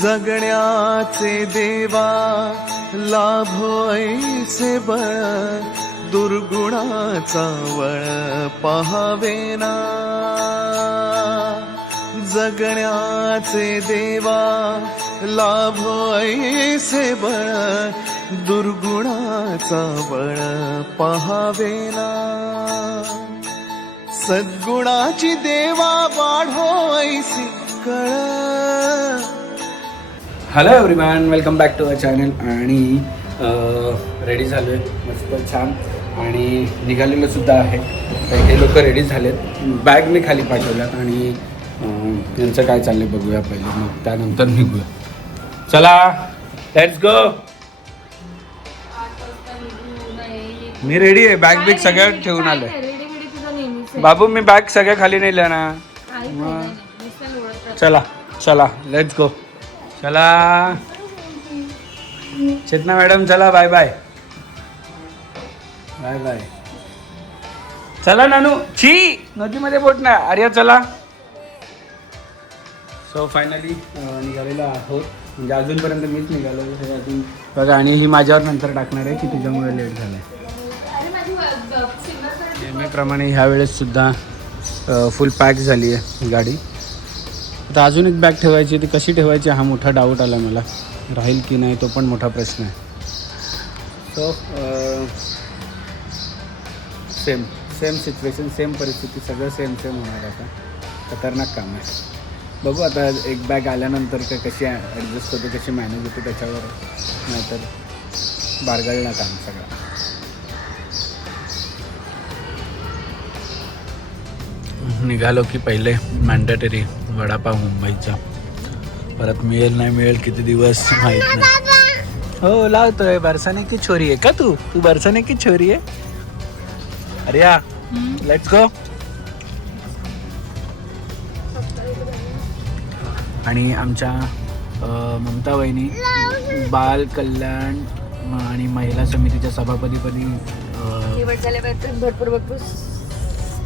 जगण्याचे देवा लाभो ऐसे बळ, दुर्गुणाचा वळ पहावेना. जगण्याचे देवा लाभो ऐसे बळ, दुर्गुणाचा बळ पहावेना. सद्गुणाची देवा वाढो ऐसी कळ. Hello everyone, welcome back to our channel. आणि रेडी झालो आहे मस्त छान आणि निघालेलं सुद्धा आहे. काही काही लोक रेडी झालेत, बॅग मी खाली पाठवल्यात आणि यांचं काय चाललंय बघूया पहिले, मग त्यानंतर निघूया. चला लेट्स गो. मी रेडी आहे, बॅग बिग सगळं ठेवून आलोय. बाबू मी बॅग सगळ्या खाली नेल्या ना. चला चला लेट्स गो. चला चेतना मॅडम, चला बाय बाय बाय बाय. चला नानू, छी नदीमध्ये बोट ना. आर्या चला. सो फायनली निघालेलो आहोत, म्हणजे अजूनपर्यंत मीच निघालो हे अजून बघा. आणि ही माझ्यावर नंतर टाकणार आहे की तुझ्यामुळे लेट झालं आहे. नेहमीप्रमाणे ह्या वेळेस सुद्धा फुल पॅक झाली आहे गाडी. आता अजून एक बॅग ठेवायची, ती कशी ठेवायची हा मोठा डाऊट आला मला. राहील की नाही तो पण मोठा प्रश्न आहे. So same same situation, same परिस्थिती, सगळं सेम सेम होणार. आता खतरनाक काम आहे. बघू आता एक बॅग आल्यानंतर काय कशी ॲडजस्ट होते, कशी मॅनेज होते त्याच्यावर, नाहीतर बारगाळला काम सगळं. निघालो की पहिले मॅन्डेटरी वडापाव मुंबईचा. परत मिळेल नाही मिळेल किती दिवस माहीत नाही. हो लावतोय. बरसाने की छोरी आहे का तू? तू बरसाने की छोरी आहे? अरे या लेट्स गो. आणि आमच्या ममता वहिनी बाल कल्याण आणि महिला समितीच्या सभापतीपदी निवड झाल्याबद्दल भरपूर भरपूर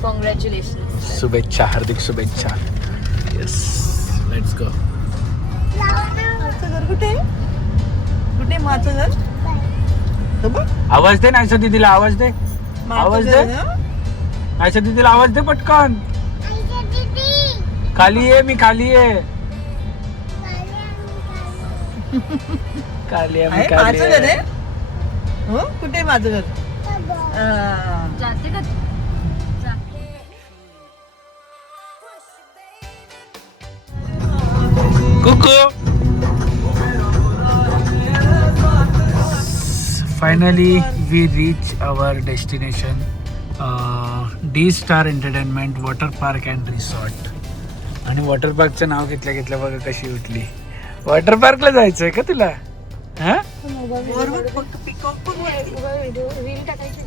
कॉंग्रॅच्युलेशन. शुभेच्छा, हार्दिक शुभेच्छा. Yes let's go. कुठे कुठे माझं घर? आवाज दे नायसा दीदीला, आवाज दे, आवाज दे नायसा दीदीला, आवाज दे पटकन. खाली आहे मी, खाली आहे. खाली आहे मी, खाली माझं घर आहे. आहे. हो कुठे माझं घर? जाते का कुकू. Finally we reach our destination, D star entertainment water park and resort. आणि वॉटर पार्कचं नाव घेतल्या घेतल्या बघा कशी उठली. वॉटर पार्कला जायचं आहे का तुला? हां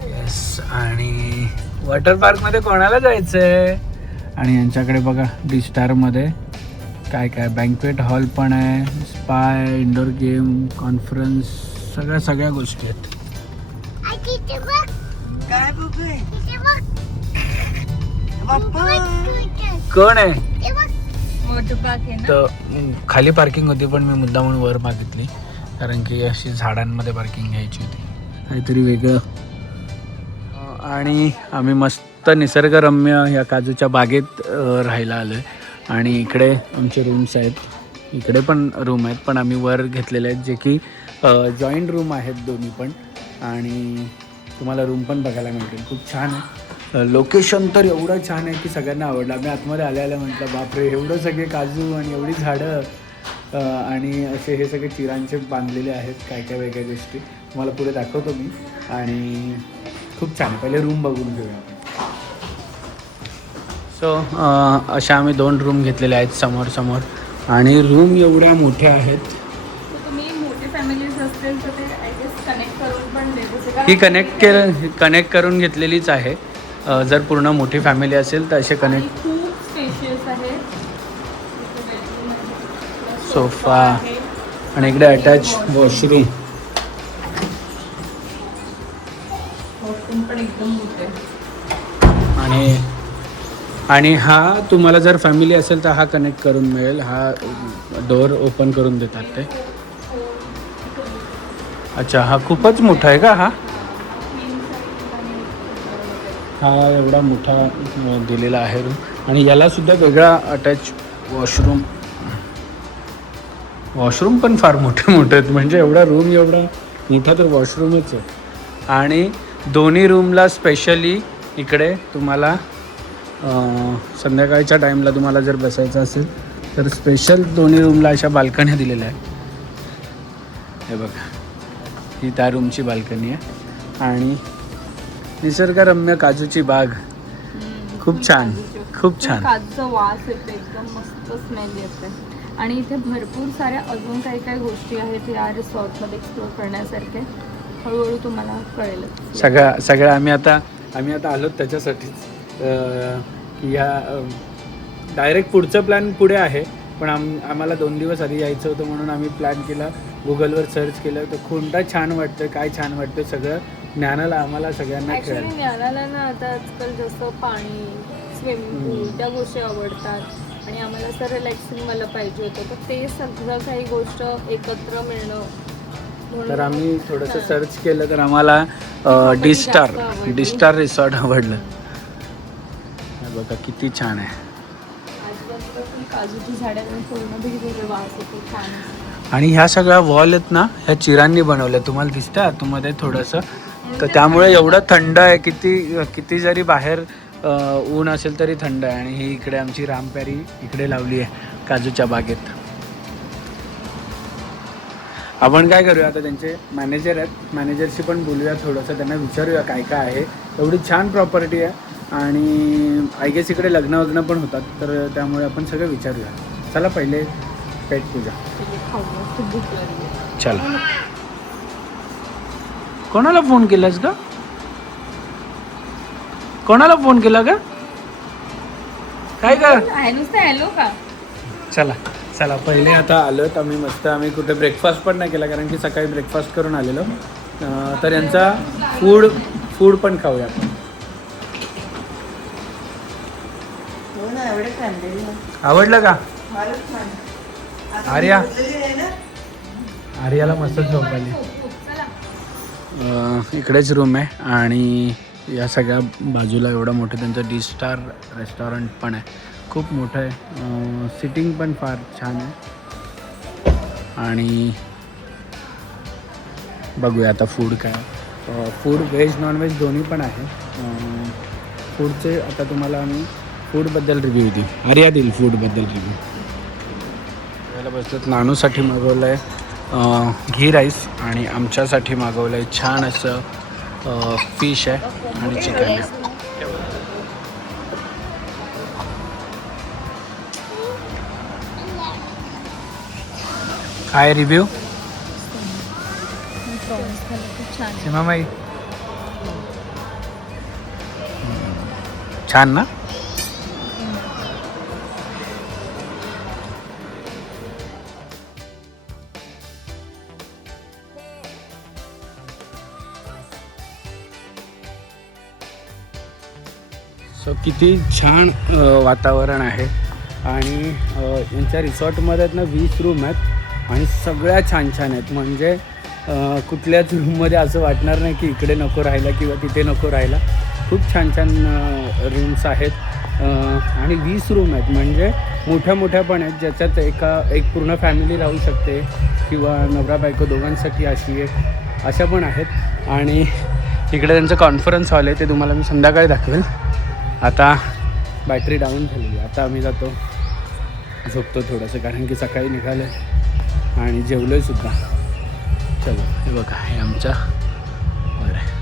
येस. आणि वॉटर पार्कमध्ये कोणाला जायचं आहे? आणि यांच्याकडे बघा डी स्टारमध्ये काय काय बँक्वेट हॉल पण आहे, स्पा आहे, इंडोर गेम, कॉन्फरन्स, सगळ्या गोष्टी आहेत. काय बघूय? कोण आहे? वॉटर पार्क आहे ना. तर खाली पार्किंग होती पण मी मुद्दा म्हणून वर मागितली, कारण की अशी झाडांमध्ये पार्किंग घ्यायची होती, काहीतरी वेगळं. आणि आम्ही मस्त निसर्गरम्य या काजूच्या बागेत राहायला आलो आहे. आणि इकडे आमचे रूम्स आहेत, इकडे पण रूम आहेत, पण आम्ही वर घेतलेले आहेत जे की जॉईंट रूम आहेत दोन्ही पण. आणि तुम्हाला रूम पण बघायला मिळतील. खूप छान आहे. लोकेशन तर एवढं छान आहे की सगळ्यांना आवडलं. आम्ही आतमध्ये आल्या म्हटलं बापरे, एवढं सगळे काजू आणि एवढी झाडं आणि असे हे सगळे चिरांचे बांधलेले आहेत, काय काय वेगळ्या गोष्टी तुम्हाला पुढे दाखवतो मी. आणि खूप छान आहे. पहिले रूम बघून घेऊया आपण. सो अशा आम्ही 2 रूम घेतलेले आहेत समोर. आणि रूम एवढ्या मोठ्या आहेत. तुम्ही मोठे फॅमिलीज असतील तर ते आय गेस कनेक्ट करून पण देतो. ही कनेक्ट करून घेतलेलीच आहे. जर पूर्ण मोठी फॅमिली असेल तर असे कनेक्ट. खूप स्पेशियस आहे. सोफा आणि इकडे अटॅच वॉशरूम. पण एकदम मोठे. आणि आणि हा तुम्हाला जर फॅमिली असेल तर हा कनेक्ट करून मिळेल. हा डोअर ओपन करून देतात ते. अच्छा, हा खूपच मोठा आहे का हा? हा एवढा मोठा दिलेला आहे रूम. आणि याला सुद्धा वेगळा अटॅच वॉशरूम पण फार मोठे मोठे आहेत. म्हणजे एवढा रूम एवढा मोठा तर वॉशरूमच आहे. आणि दोन्ही रूमला स्पेशली इकडे तुम्हाला संध्याकाळच्या टाईमला तुम्हाला जर बसायचं असेल तर स्पेशल दोन्ही रूमला अशा बाल्कन्या दिलेल्या आहेत. हे बघा, ही त्या रूमची बाल्कनी आहे. आणि निसर्गरम्य काजूची बाग. खूप छान, खूप छान. काजूचा वास येतो, एकदम मस्त स्मेल येते. आणि इथे भरपूर साऱ्या अजून काही काही गोष्टी आहेत या रिसॉर्टमध्ये एक्सप्लोर करण्यासारखे. हळूहळू तुम्हाला कळेल. सगळ्या आम्ही आता आलो त्याच्यासाठीच. या डायरेक्ट पुढचं प्लॅन पुढे आहे, पण आम्हाला 2 दिवस आधी यायचं होतं म्हणून आम्ही प्लॅन केला. गुगलवर सर्च केलं तर कोणता छान वाटतं, काय छान वाटतं, सगळं ज्ञानाला आम्हाला सगळ्यांना कळलं. ज्ञानाला ना आता आजकाल जसं पाणी, स्विमिंग पूल त्या गोष्टी आवडतात आणि आम्हाला असं रिलॅक्सिंग मला पाहिजे होतं. तर ते सगळं काही गोष्ट एकत्र मिळणं. तर आम्ही थोडंसं सर्च केलं तर आम्हाला डी-स्टार रिसॉर्ट आवडलं. बघा किती छान आहे. काजूची झाडं पूर्ण भिजलेले वास येतो, छान. आणि ह्या सगळ्या वॉल आहेत ना, ह्या चिरांनी बनवल्या. तुम्हाला दिसतं आतमध्ये थोडंसं, तर त्यामुळे एवढं थंड आहे. किती जरी बाहेर ऊन असेल तरी थंड आहे. आणि ही इकडे आमची रामप्यारी इकडे लावली आहे काजूच्या बागेत. आपण काय करूया, आता त्यांचे मॅनेजर आहेत, मॅनेजरशी पण बोलूया थोडंसं, त्यांना विचारूया काय काय आहे. एवढी छान प्रॉपर्टी आहे आणि आय गेस इकडे लग्न पण होतात, तर त्यामुळे आपण सगळं विचारूया. चला पहिले पेट पूजा. चला. कोणाला फोन केलास का? कोणाला फोन केला का? काय का? हॅलो का? चला पहिले आता आलो तर आम्ही कुठे ब्रेकफास्ट पण नाही केला, कारण की सकाळी ब्रेकफास्ट करून आलेलो. तर यांचा फूड पण खाऊया आपण. आवडलं का? आर्याला मस्त झोप आली. इकडेच रूम आहे आणि या सगळ्या बाजूला एवढं मोठं त्यांचं डी-स्टार रेस्टॉरंट पण आहे. खूप मोठं आहे. सिटिंग पण फार छान आहे. आणि बघूया आता फूड काय. फूड व्हेज नॉनव्हेज दोन्ही पण आहे. फूडचे आता तुम्हाला आम्ही फूडबद्दल रिव्ह्यू देऊ. आर्या देईल फूडबद्दल रिव्ह्यू. याला बसल्यात. नानूसाठी मागवलं आहे घी राईस आणि आमच्यासाठी मागवलं आहे छान असं फिश आहे आणि चिकन आहे. काय रिव्ह्यू सीमाबाई? छान ना? सो किती छान वातावरण आहे. आणि यांच्या रिसॉर्टमध्ये आहेत ना 20 रूम आहेत आणि सगळ्या छान छान आहेत. म्हणजे कुठल्याच रूममध्ये असं वाटणार नाही की इकडे नको राहायला किंवा तिथे नको राहायला. खूप छान छान रूम्स आहेत. आणि 20 रूम आहेत, म्हणजे मोठ्या पण आहेत, ज्याच्यात एक पूर्ण फॅमिली राहू शकते किंवा नवरा बायको दोघांसाठी अशी आहे, अशा पण आहेत. आणि इकडे त्यांचं कॉन्फरन्स हॉल आहे, ते तुम्हाला मी संध्याकाळी दाखवेल. आता बॅटरी डाऊन झालेली. आता आम्ही जातो, झोपतो थोडंसं, कारण की सकाळी निघालं आहे आणि जेवलो आहे सुद्धा. चलो, हे बघा हे आमच्या बरं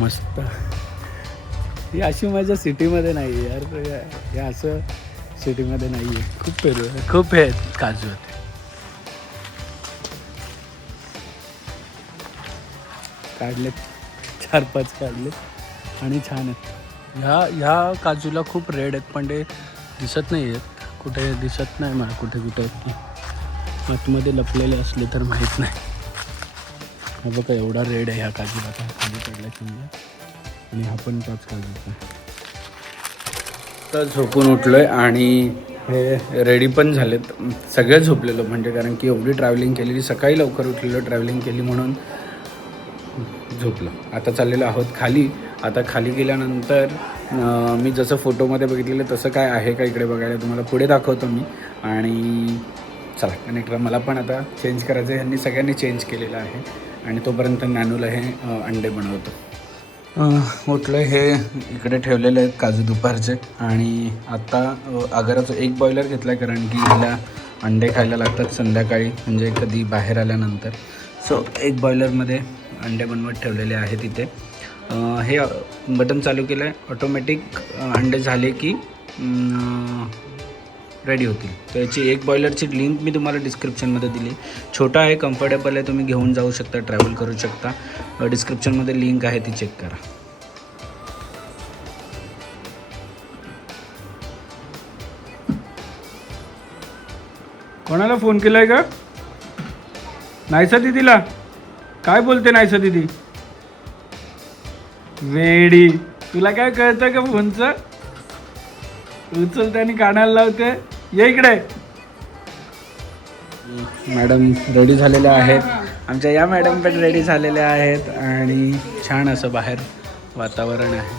मस्त. ही अशी माझ्या सिटीमध्ये नाही आहे यार, हे असं सिटीमध्ये नाही आहे. खूप हे काजू आहेत. काढलेत 4-5 काढलेत आणि छान आहेत. ह्या काजूला खूप रेड आहेत, पण ते दिसत नाही आहेत. कुठे दिसत नाही मला कुठे आहेत की आतमध्ये लपलेले असले तर माहीत नाही. हा बघा एवढा रेड आहे ह्या काजूला, आता खाली पडला समजा. आणि हा पण तोच काजूचा. तर झोपून उठलो आहे आणि हे रेडी पण झालेत. सगळे झोपलेलो म्हणजे कारण की एवढी ट्रॅव्हलिंग केलेली, सकाळी लवकर उठलेलो, ट्रॅव्हलिंग केली म्हणून झोपलं. आता चाललेलो आहोत खाली. आता खाली गेल्यानंतर मी जसं फोटोमध्ये बघितलेलं तसं काय आहे का इकडे बघायला तुम्हाला पुढे दाखवतो मी. आणि चला कनेक्टर मला पण आता चेंज करायचं आहे. ह्यांनी सगळ्यांनी चेंज केलेलं आहे आणि तोपर्यंत नॅनूला हे अंडे बनवतो. उठलं हे इकडे ठेवलेले आहेत काजू दुपारचे. आणि आता आगाराचं एक बॉयलर घेतला आहे कारण की ह्याला अंडे खायला लागतात संध्याकाळी, म्हणजे कधी बाहेर आल्यानंतर. सो एक बॉयलरमध्ये अंडे बनवत ठेवलेले आहे तिथे. हे बटन चालू केलं आहे, ऑटोमॅटिक अंडे झाले की रेडी होतील. तर याची एक बॉयलरची लिंक मी तुम्हाला डिस्क्रिप्शनमध्ये दिली. छोटा आहे, कम्फर्टेबल आहे, तुम्ही घेऊन जाऊ शकता, ट्रॅव्हल करू शकता. डिस्क्रिप्शनमध्ये लिंक आहे, ती चेक करा. कोणाला फोन केलाय का? नाहीसा दिदीला काय बोलते? नाहीसा दिदी वेडी, तुला काय कळतं का फोनचं? उचलते आणि कानाला लावते. ये इकडे. मॅडम रेडी झालेल्या आहेत, आमच्या या मॅडम पण रेडी झालेल्या आहेत. आणि छान असं बाहेर वातावरण आहे.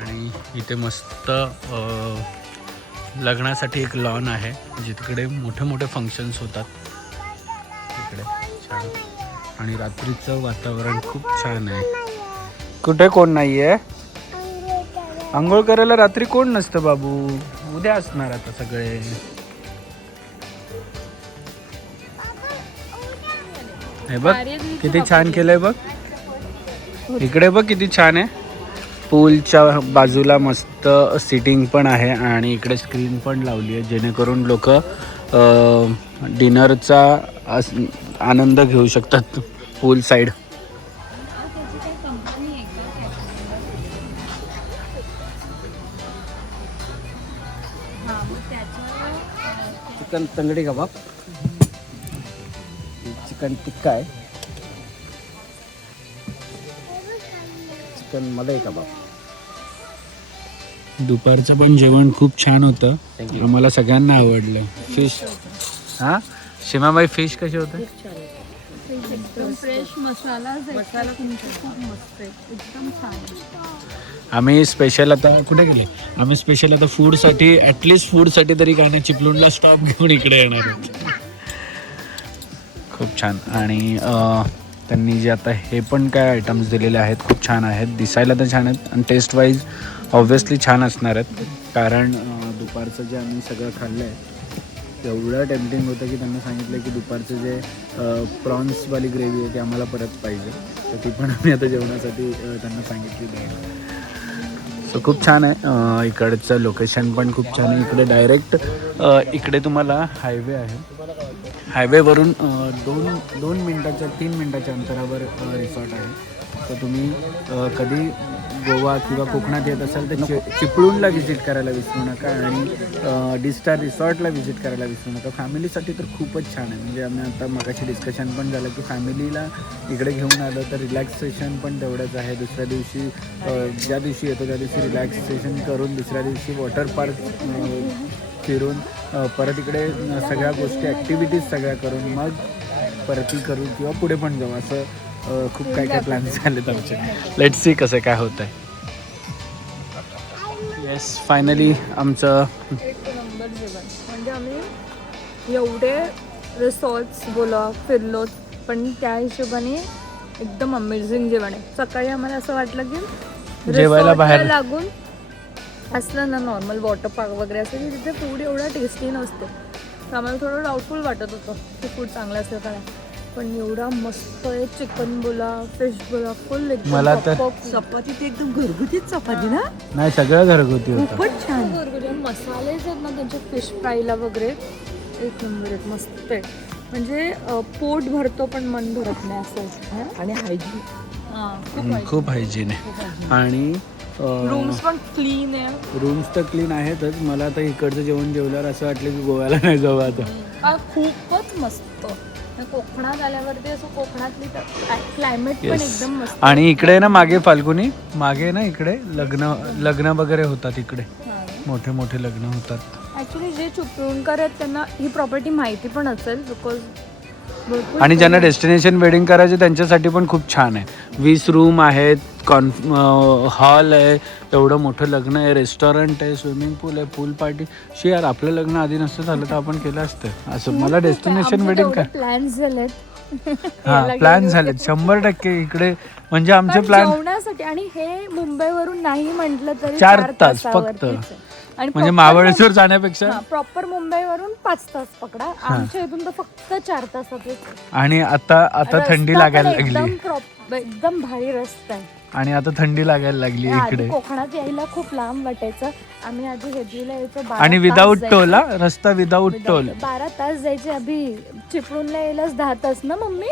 आणि इथे मस्त लग्नासाठी एक लॉन आहे जिकडे मोठे मोठे फंक्शन्स होतात. इकडे छान आणि रात्रीचं वातावरण खूप छान आहे. कुठे कोण नाही आहे? आंघोळ करायला रात्री कोण नसतं बाबू, उद्या असणार आता सगळे. हे बघ किती छान केलंय बघ. इकडे बघ किती छान आहे. पूलच्या बाजूला मस्त सिटिंग पण आहे आणि इकडे स्क्रीन पण लावली आहे जेणेकरून लोक डिनरचा आनंद घेऊ शकतात पूल साईड. चिकन तंगडी कबाब, चिकन टिक्का आहे, चिकन मलाई कबाब. दुपारचं पण जेवण खूप छान होतं, आम्हाला सगळ्यांना आवडलं. फिश हां शिमाबाई फिश कसे होते? फ्रेश मसाला खूप मस्त आहे, एकदम छान. आम्ही स्पेशल आता कुठे गेले? आम्ही स्पेशल आता फूडसाठी, ॲटलिस्ट फूडसाठी तरी काय नाही चिपळूणला स्टॉप घेऊन इकडे येणार आहोत. खूप छान. आणि त्यांनी जे आता हे पण काय आयटम्स दिलेले आहेत खूप छान आहेत, दिसायला तर छान आहेत आणि टेस्ट वाईज ऑब्व्हियसली छान असणार आहेत. कारण दुपारचं जे आम्ही सगळं खाल्लं आहे एवढं टेम्पटिंग होतं की त्यांना सांगितलं की दुपारचं जे प्रॉन्सवाली ग्रेव्ही आहे ती आम्हाला परत पाहिजे, तर ती पण आम्ही आता जेवणासाठी त्यांना सांगितली द्यायला. सो खूप छान आहे. इकडचं लोकेशन पण खूप छान आहे. इकडे डायरेक्ट इकडे तुम्हाला हायवे आहे, हायवेवरून 2 मिनटाच्या 3 मिनटाच्या अंतरावर रिसॉर्ट आहे. तर तुम्ही कधी गोवा किंवा कोकणात येत असाल तर चिपळूणला व्हिजिट करायला विसरू नका आणि डी-स्टार रिसॉर्टला व्हिजिट करायला विसरू नका. फॅमिलीसाठी तर खूपच छान आहे. म्हणजे आम्ही आता मगाशी डिस्कशन पण झालं की फॅमिलीला इकडे घेऊन आलं तर रिलॅक्सेशन पण तेवढंच आहे. दुसऱ्या दिवशी ज्या दिवशी येतो त्या दिवशी रिलॅक्सेशन करून दुसऱ्या दिवशी वॉटर पार्क फिरून परत इकडे सगळ्या गोष्टी ॲक्टिव्हिटीज सगळ्या करून मग परती करू किंवा पुढे पण जाऊ, असं खूप काय काय प्लॅन्स झालेत आमचे. लेट्स सी कसं काय होत आहे. येस फायनली आमचं एक नंबर जेवण. म्हणजे आम्ही एवढे रिसॉर्ट्स बोला फिरलोत पण त्या हिशोबाने एकदम अमेझिंग जेवण आहे. सकाळी आम्हाला असं वाटलं की जेवायला बाहेर लागून असलं ना नॉर्मल वॉटर पार्क वगैरे असेल की तिथे फूड एवढं टेस्टी नसतं, तर आम्हाला थोडं डाऊटफुल वाटत होतं की फूड चांगलं असेल का नाही. पण एवढा मस्त आहे. चिकन बोला फिश बोला फुल एकदम. मला तर चपाती ते एकदम घरगुतीच चपाती ना, नाही सगळं घरगुती होतं. खूपच छान. घरगुती मसाले आहेत ना त्यांचे फिश फ्रायला वगैरे एक नंबर आहेत, मस्त आहे. म्हणजे पोट भरतो पण मन भरत नाही असं. आणि हायजीन खूप हायजीन आहे. आणि रूम्स पण क्लीन आहे. रूम्स तर क्लीन आहेतच. मला आता इकडचं जेवण जेवल्यावर असं वाटलं की गोव्याला नाही जाऊ आता. खूपच मस्त. कोकणात आल्यावरती असं कोकणातली क्लायमेट पण Yes. एकदम मस्त. आणि इकडे ना मागे फाल्गुनी मागे ना इकडे लग्न वगैरे होतात इकडे, मोठे मोठे लग्न होतात. ऍक्च्युली जे चिपळूणकर आहेत त्यांना ही प्रॉपर्टी माहिती पण असेल बिकॉज आणि ज्यांना डेस्टिनेशन वेडिंग करायचे त्यांच्यासाठी पण खूप छान आहे. 20 रूम आहेत, हॉल आहे, एवढं मोठं लग्न आहे, रेस्टॉरंट आहे, स्विमिंग पूल आहे, पूल पार्टी. यार आपलं लग्न आधी नसतं झालं तर आपण केलं असतं असं. मला डेस्टिनेशन वेडिंग काय प्लॅन्स झालेत. हा प्लॅन झालेत 100% इकडे. म्हणजे आमचे प्लॅन जेवणासाठी आणि हे मुंबईवरून नाही म्हटलं तरी 4 तास तासावरतीच फक्त. आहे. आणि म्हणजे महाबळेश्वर जाण्यापेक्षा. प्रॉपर मुंबईवरून 5 तास पकडा, आमच्या इथून तर फक्त 4 तासातच. आणि आता थंडी लागायला लागली. एकदम भारी रस्ता आहे. आणि आता थंडी लागायला लागली आधी इकडे. कोकणात यायला खूप लांब वाटायचं. आम्ही आधी हेदीला यायचो 12 आणि तास विदाऊट जायचं. टोल, रस्ता विदाऊट टोल. 12 तास जायचे. अभि चिपळूणला यायलाच 10 तास ना मम्मी.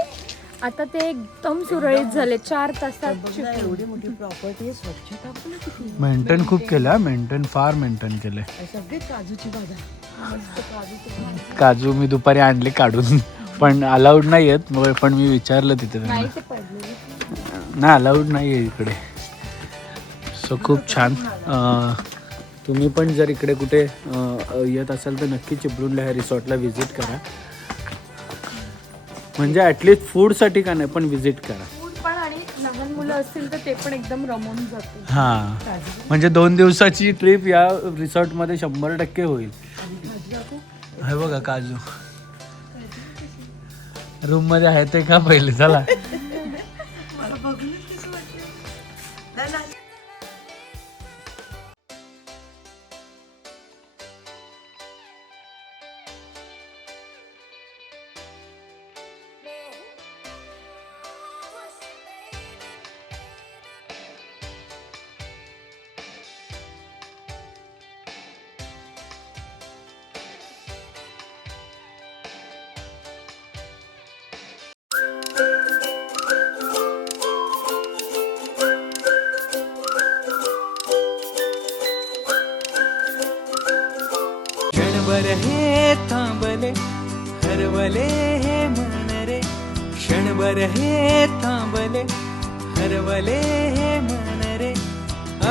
आता ते एकदम सुरळीत झाले 4 तासात चिपळूण. एवढी मोठी प्रॉपर्टी आहे, स्वच्छता पण आहे किती. मेंटेन खूप केलं, फार मेंटेन केलंय. सगळे काजूची बाजार, मस्त काजूची बाजार. काजू मी दुपारी आणले काढून, पण अलाउड नाही आहेत. पण मी विचारलं तिथे त्यांना. नाही ते पडलेले. नाही अलाउड नाही आहे इकडे. सो खूप छान. तुम्ही पण जर इकडे कुठे येत असाल तर नक्की चिपळूणला ह्या रिसॉर्टला व्हिजिट करा. म्हणजे ॲटलिस्ट फूडसाठी का नाही पण व्हिजिट करा. फूड पण आणि लहान मुलं असतील तर ते पण एकदम रमून जाते. हां म्हणजे 2 दिवसाची ट्रिप या रिसॉर्टमध्ये 100% होईल. हे बघा काजू रूम मध्ये आहे ते का पहिले चला. मला बघूनच कसं वाटलं. नाही, नाही. क्षणभर हे थांबले हरवले हे मन रे, क्षणभर हे थांबले हरवले हे मन रे.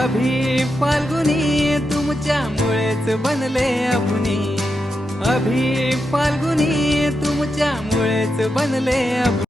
अभि फाल्गुनी तुमच्यामुळेच बनले अपुनी, अभि फाल्गुनी तुमच्यामुळेच बनले अपुनी.